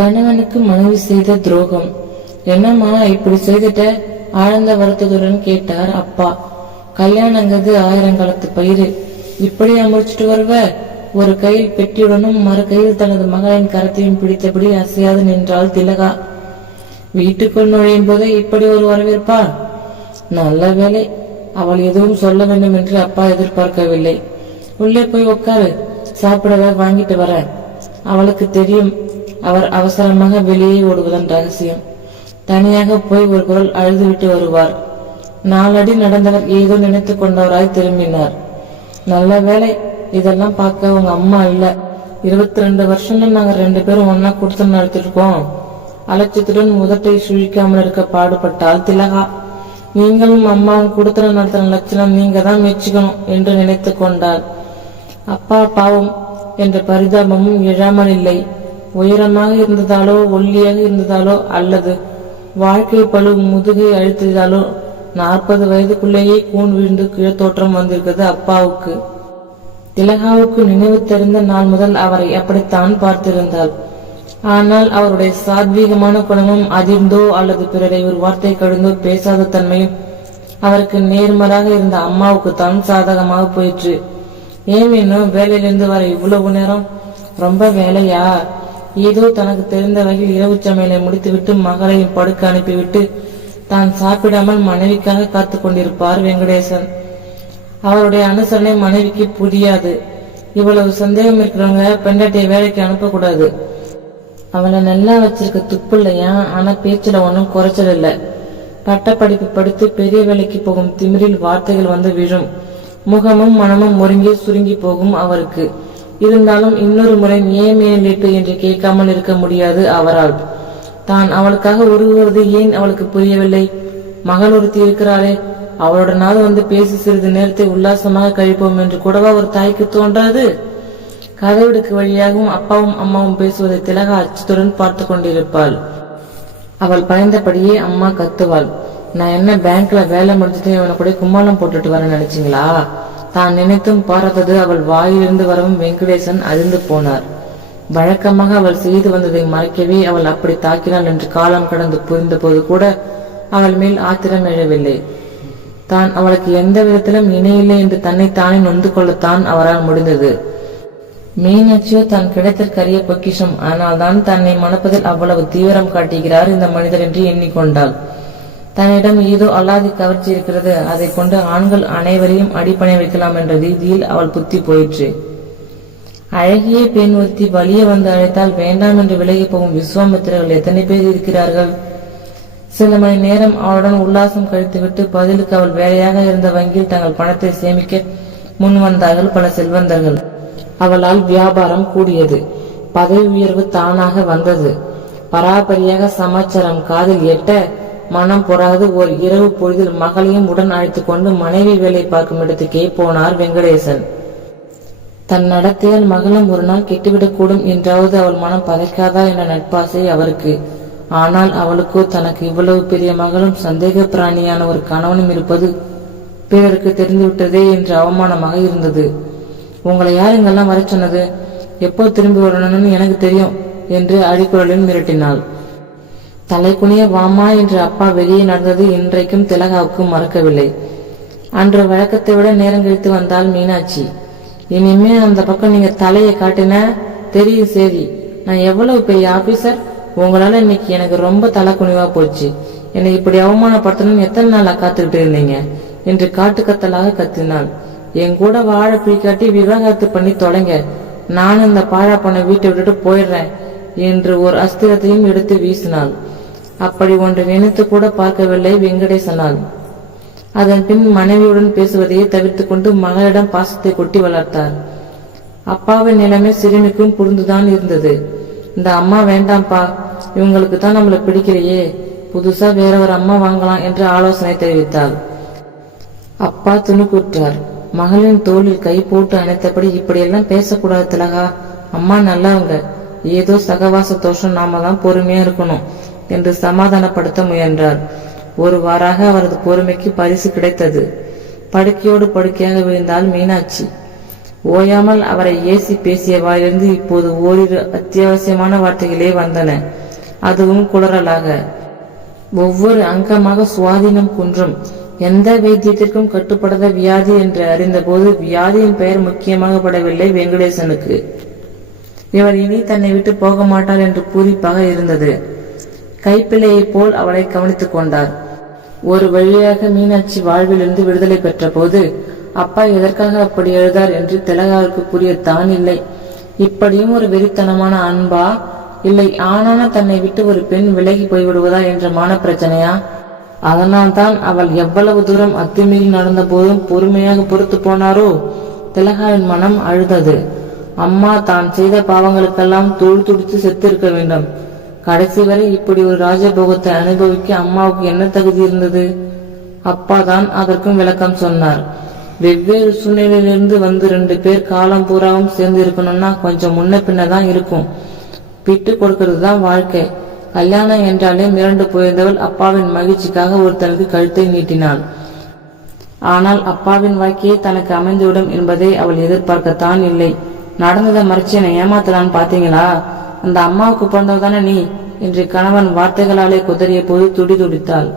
கணவனுக்கு மனைவி செய்த துரோகம். என்னம்மா இப்படி செய்துட்ட? ஆழ்ந்த வருத்தத்துடன் கேட்டார் அப்பா. கல்யாணங்கிறது ஆயிரங்காலத்து பயிர் இப்படியா முடிச்சிட்டு வருவ? ஒரு கையில் பெட்டியுடனும் மறு கையில் தனது மகளின் கரத்தையும் பிடித்தபடி அசையாது நின்றாள் திலகா. வீட்டுக்குள் நுழையும் போது இப்படி ஒரு வரவேற்பா நல்ல வேலை அவள் எதுவும் சொல்ல வேண்டும் என்று அப்பா எதிர்பார்க்கவில்லை. உள்ளே போய் உட்காரு சாப்பிடவே வாங்கிட்டு வர. அவளுக்கு தெரியும். அவர் அவசரமாக வெளியே ஓடுவதன் ரகசியம். தனியாக போய் ஒரு குரல் அழுதுவிட்டு வருவார். நாலடி நடந்தவர் ஏதோ நினைத்து கொண்டவராய் திரும்பினார். நல்ல வேலை இதெல்லாம் பார்க்க உங்க அம்மா இல்ல. இருபத்தி ரெண்டு வருஷம்ல நாங்க ரெண்டு பேரும் ஒன்னா கொடுத்து நடத்திருக்கோம். அலட்சியத்துடன் உதட்டை சுழிக்காமல் இருக்க பாடுபட்டால் திலகா நீங்களும் அம்மாவும் கொடுத்தன நடத்தின லட்சணம் நீங்க தான் மெச்சுக்கணும் என்று நினைத்து கொண்டார் அப்பா பாவம் என்ற பரிதாபமும் எழாமல் இல்லை. உயரமாக இருந்ததாலோ ஒல்லியாக இருந்ததாலோ அல்லது வாழ்க்கை பழு முதுகை அழுத்ததாலோ நாற்பது வயதுக்குள்ளேயே கூன் விழுந்து கீழ்த்தோற்றம் வந்திருக்கிறது அப்பாவுக்கு. திலகாவுக்கு நினைவு தெரிந்த நாள் முதல் அவரை அப்படித்தான் பார்த்திருந்தாள். ஆனால் அவருடைய சாத்வீகமான குணமும் அதிர்ந்தோ அல்லது பிறரை ஒரு வார்த்தை கழுந்தோ பேசாத தன்மையும் அவருக்கு நேர்மறாக இருந்த அம்மாவுக்கு தான் சாதகமாக போயிற்று. ஏன் இன்னும் வேலையிலிருந்து வர இவ்வளவு நேரம்? ரொம்ப வேலையா? ஏதோ தனக்கு தெரிந்த வகையில் இரவு சமையலை முடித்துவிட்டு மகளையும் படுக்க அனுப்பிவிட்டு தான் சாப்பிடாமல் மனைவிக்காக காத்து கொண்டிருப்பார் வெங்கடேசன். அவருடைய அனுசரணை மனைவிக்கு புரியாது. இவ்வளவு சந்தேகம் இருக்கிறவங்க பெண்டாட்டியை வேலைக்கு அனுப்பக்கூடாது. அவளை நல்லா வச்சிருக்க துப்பு இல்லையா ஆனா பேச்சுல ஒன்றும் குறைச்சல் இல்லை. பட்டப்படிப்பு படித்து பெரிய வேலைக்கு போகும் திமிரில் வார்த்தைகள் வந்து விழும். முகமும் மனமும் ஒருங்கி சுருங்கி போகும் அவருக்கு. இருந்தாலும் இன்னொரு முறை ஏன் மேலிட்டு என்று கேட்காமல் இருக்க முடியாது அவரால். தான் அவளுக்காக உருகுவது ஏன் அவளுக்கு புரியவில்லை? மகள் ஒருத்தி இருக்கிறாளே அவளுடனாவது வந்து பேசி சிறிது நேரத்தை உல்லாசமாக கழிப்போம் என்று கூடவா ஒரு தாய்க்கு தோன்றாது? கதவிடுக்கு வழியாகவும் அப்பாவும் அம்மாவும் பேசுவதை திலக அச்சத்துடன் பார்த்து கொண்டிருப்பாள். அவள் பயந்தபடியே அம்மா கத்துவாள். நான் என்ன பேங்க்ல வேலை முடிஞ்சுட்டு இவனை கூட கும்மாளம் போட்டுட்டு வரேன் நினைச்சீங்களா? தான் நினைத்தும் பார்த்தது அவள் வாயிலிருந்து வரவும் வெங்கடேசன் அறிந்து போனார். வழக்கமாக அவள் செய்து வந்ததை மறைக்கவே அவள் அப்படி தாக்கினாள் என்று காலம் கடந்து புரிந்தபோது கூட அவள் மேல் ஆத்திரம் எழவில்லை. தான் அவளுக்கு எந்த விதத்திலும் இணையில்லை என்று தன்னைத்தானே நொந்து கொள்ளத்தான் அவரால் முடிந்தது. மீனாட்சியோ தான் கிடைத்திற்கரிய பொக்கிஷம். ஆனால் தான் தன்னை மணப்பதில் அவ்வளவு தீவிரம் காட்டுகிறார் இந்த மனிதர் என்று எண்ணிக்கொண்டாள். தன்னிடம் ஏதோ அல்லாதி கவர்ச்சி இருக்கிறது அதை கொண்டு ஆண்கள் அனைவரையும் அடிப்பணை வைக்கலாம் என்ற ரீதியில் அவள் புத்தி போயிற்று. அழகிய பெண் ஒருத்தி வலிய வந்து அழைத்தால் வேண்டாம் என்று விலகி போகும் விஸ்வாமித்திரர்கள் எத்தனை பேர் இருக்கிறார்கள்? சில மணி நேரம் அவளுடன் உல்லாசம் கழித்துவிட்டு பதிலுக்கு அவள் வேலையாக இருந்த வங்கியில் தங்கள் பணத்தை சேமிக்க முன் வந்தார்கள் பல செல்வந்தர்கள். அவளால் வியாபாரம் கூடியது. பதவி உயர்வு தானாக வந்தது. பராபரியாக சமாச்சாரம். காதில் எட்ட மனம் பொறாது. ஓர் இரவு பொழுதில் மகளையும் உடன் அழைத்துக் கொண்டு மனைவி வேலை பார்க்கும் இடத்துக்கே போனார் வெங்கடேசன். தன் நடத்தையால் மகளும் ஒரு நாள் கெட்டுவிடக்கூடும் என்றாவது அவள் மனம் பதைக்காதா என்ற நட்பாசை அவருக்கு. ஆனால் அவளுக்கோ தனக்கு இவ்வளவு பெரிய மகளும் சந்தேக பிராணியான ஒரு கணவனும் இருப்பது பிறருக்கு தெரிந்துவிட்டதே என்று அவமானமாக இருந்தது. உங்களை யார் இங்கெல்லாம் வர சொன்னது? எப்போ திரும்பி வரணும்னு எனக்கு தெரியும் என்று அடிக்குரலில் மிரட்டினாள். தலைக்குனிய வாமா என்று அப்பா வெளியே நடந்தது இன்றைக்கும் திலகாவுக்கு மறக்கவில்லை. அன்று வழக்கத்தை விட நேரம் கழித்து வந்தால் மீனாட்சி. இனிமே அந்த பக்கம் நீங்க தலையை காட்டின தெரியும் சரி நான் எவ்வளவு பெரிய ஆபீசர் உங்களால இன்னைக்கு எனக்கு ரொம்ப தலை குனிவா போச்சு. என்னை இப்படி அவமானப்படுத்தணும்னு எத்தனை நாளா காத்துக்கிட்டு இருந்தீங்க? என்று காட்டு கத்தலாக கத்தினாள். என் கூட வாழ பிடிக்காட்டி விவாகரத்து பண்ணி தொடங்க. நானும் இந்த பாழா பண்ண வீட்டை விட்டுட்டு போயிடுறேன் என்று ஒரு அஸ்திரத்தையும் எடுத்து வீசினாள். அப்படி ஒன்று நினைத்து கூட பார்க்கவில்லை வெங்கடேசனால். அதன் பின் மனைவியுடன் பேசுவதையே தவிர்த்து கொண்டு மகளிடம் பாசத்தை கொட்டி வளர்த்தார். அப்பாவின் நிலைமை சிறுமிக்கும் புரிந்துதான் இருந்தது. இந்த அம்மா வேண்டாம்ப்பா இவங்களுக்கு தான் நம்மள பிடிக்கலையே புதுசா வேற ஒரு அம்மா வாங்கலாம் என்று ஆலோசனை தெரிவித்தாள். அப்பா துணுக்குற்றார். மகளின் தோளில் கை போட்டு அணைத்தபடி இப்படியெல்லாம் பேசக்கூடாது திலகா. அம்மா நல்லவங்க. ஏதோ சகவாச தோஷம் நாம தான் பொறுமையா இருக்கணும். என்று சமாதானப்படுத்த முயன்றார். ஒருவாறாக அவரது பொறுமைக்கு பரிசு கிடைத்தது. படுக்கையோடு படுக்கையாக விழுந்தாள் மீனாட்சி. ஓயாமல் அவரை ஏசி பேசிய வாயிலிருந்து இப்போது ஓரிரு அத்தியாவசியமான வார்த்தைகளே வந்தன. அதுவும் குளறலாக. ஒவ்வொரு அங்கமாக சுவாதீனம் குன்றும். எந்த வைத்தியத்திற்கும் கட்டுப்படாத வியாதி என்று அறிந்தபோது வியாதியின் பெயர் முக்கியமாக படவில்லை வெங்கடேசனுக்கு. இவர் இனி தன்னை விட்டு போக மாட்டார் என்று பூரிப்பாக இருந்தது. கைப்பிள்ளையைப் போல் அவளை கவனித்துக் கொண்டார் ஒரு வழியாக மீனாட்சி வாழ்விலிருந்து விடுதலை பெற்ற போது அப்பா எதற்காக அப்படி எழுதார் என்று திலகாவிற்கு தான் இல்லை. இப்படியும் ஒரு வெறித்தனமான அன்பா? இல்லை ஆனான தன்னை விட்டு ஒரு பெண் விலகி போய்விடுவதா என்ற மான பிரச்சனையா அதனால்தான் அவள் எவ்வளவு தூரம் அத்துமீறி நடந்த போதும் பொறுமையாக பொறுத்து போனாரோ? திலகாவின் மனம் அழுதது. அம்மா தான் செய்த பாவங்களுக்கெல்லாம் தோல் துடித்து செத்திருக்க வேண்டும். கடைசி வரை இப்படி ஒரு ராஜபோகத்தை அனுபவிக்க அம்மாவுக்கு என்ன தகுதி இருந்தது? அப்பா தான் அதற்கும் விளக்கம் சொன்னார். வெவ்வேறு சூழ்நிலையிலிருந்து வந்து ரெண்டு பேர் காலம் பூராவும் சேர்ந்து இருக்கணும்னா கொஞ்சம் முன்ன பின்ன தான் இருக்கும். விட்டு கொடுக்கிறது தான் வாழ்க்கை. கல்யாணம் என்றாலே மிரண்டு போயிருந்தவள் அப்பாவின் மகிழ்ச்சிக்காக ஒருத்தனுக்கு கழுத்தை நீட்டினாள். ஆனால் அப்பாவின் வாழ்க்கையே தனக்கு அமைந்துவிடும் என்பதை அவள் எதிர்பார்க்கத்தான் இல்லை. நடந்ததை மறைச்சு என்னை ஏமாத்தலான்னு பாத்தீங்களா அந்த அம்மாவுக்கு பிறந்தவ தானே நீ என்று கணவன் வார்த்தைகளாலே குதறிய போது துடி துடித்தாள்.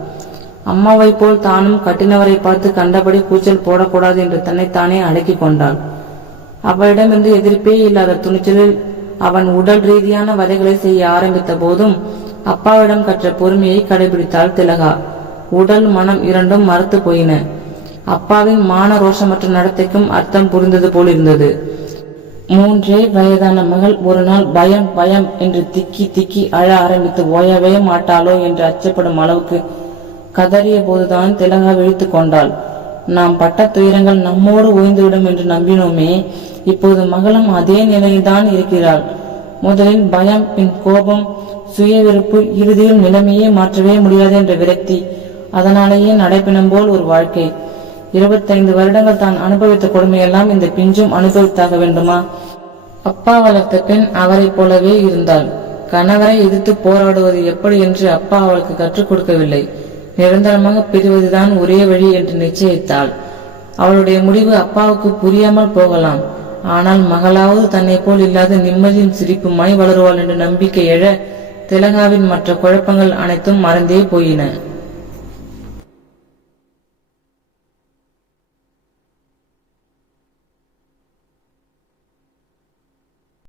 அம்மாவைப் போல் தானும் கட்டினவரை பார்த்து கண்டபடி கூச்சல் போடக்கூடாது என்று தன்னைத்தானே அடக்கிக் கொண்டாள். அவளிடமிருந்து எதிர்ப்பே இல்லாத துணிச்சலில் அவன் உடல் ரீதியான வதைகளை செய்ய ஆரம்பித்த போதும் அப்பாவிடம் கற்ற பொறுமையை கடைபிடித்தாள் திலகா. உடல் மனம் இரண்டும் மறுத்து போயின. அப்பாவின் மான ரோஷமற்ற நடத்தைக்கும் அர்த்தம் புரிந்தது போல் இருந்தது. மூன்றே வயதான மகள் ஒரு நாள் பயம் பயம் என்று திக்கி திக்கி அழ ஆரம்பித்து ஓயவே மாட்டாளோ என்று அச்சப்படும் அளவுக்கு கதறிய போதுதான் திலகா விழித்து கொண்டாள். நாம் பட்ட துயரங்கள் நம்மோடு ஓய்ந்துவிடும் என்று நம்பினோமே இப்போது மகளும் அதே நிலையில்தான் இருக்கிறாள். முதலில் பயம் பின் கோபம் சுய வெறுப்பு இறுதியில் நிலைமையே மாற்றவே முடியாது என்ற விரக்தி அதனாலேயே நடைபெறும் போல் ஒரு வாழ்க்கை. இருபத்தைந்து வருடங்கள் தான் அனுபவித்த கொடுமையெல்லாம் இந்த பிஞ்சும் அனுபவித்தாக வேண்டுமா? அப்பா வளர்த்த பெண் அவரைப் போலவே இருந்தாள். கணவரை எதிர்த்து போராடுவது எப்படி என்று அப்பா அவளுக்கு கற்றுக் கொடுக்கவில்லை. நிரந்தரமாக பிரிவதுதான் ஒரே வழி என்று நிச்சயித்தாள். அவளுடைய முடிவு அப்பாவுக்கு புரியாமல் போகலாம். ஆனால் மகளாவது தன்னை போல் இல்லாத நிம்மதியும் சிரிப்புமாய் வளருவாள் என்ற நம்பிக்கை எழ திலகாவின் மற்ற குழப்பங்கள் அனைத்தும் மறந்தே போயின.